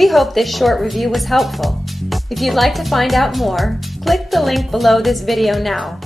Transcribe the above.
We hope this short review was helpful. If you'd like to find out more, click the link below this video now.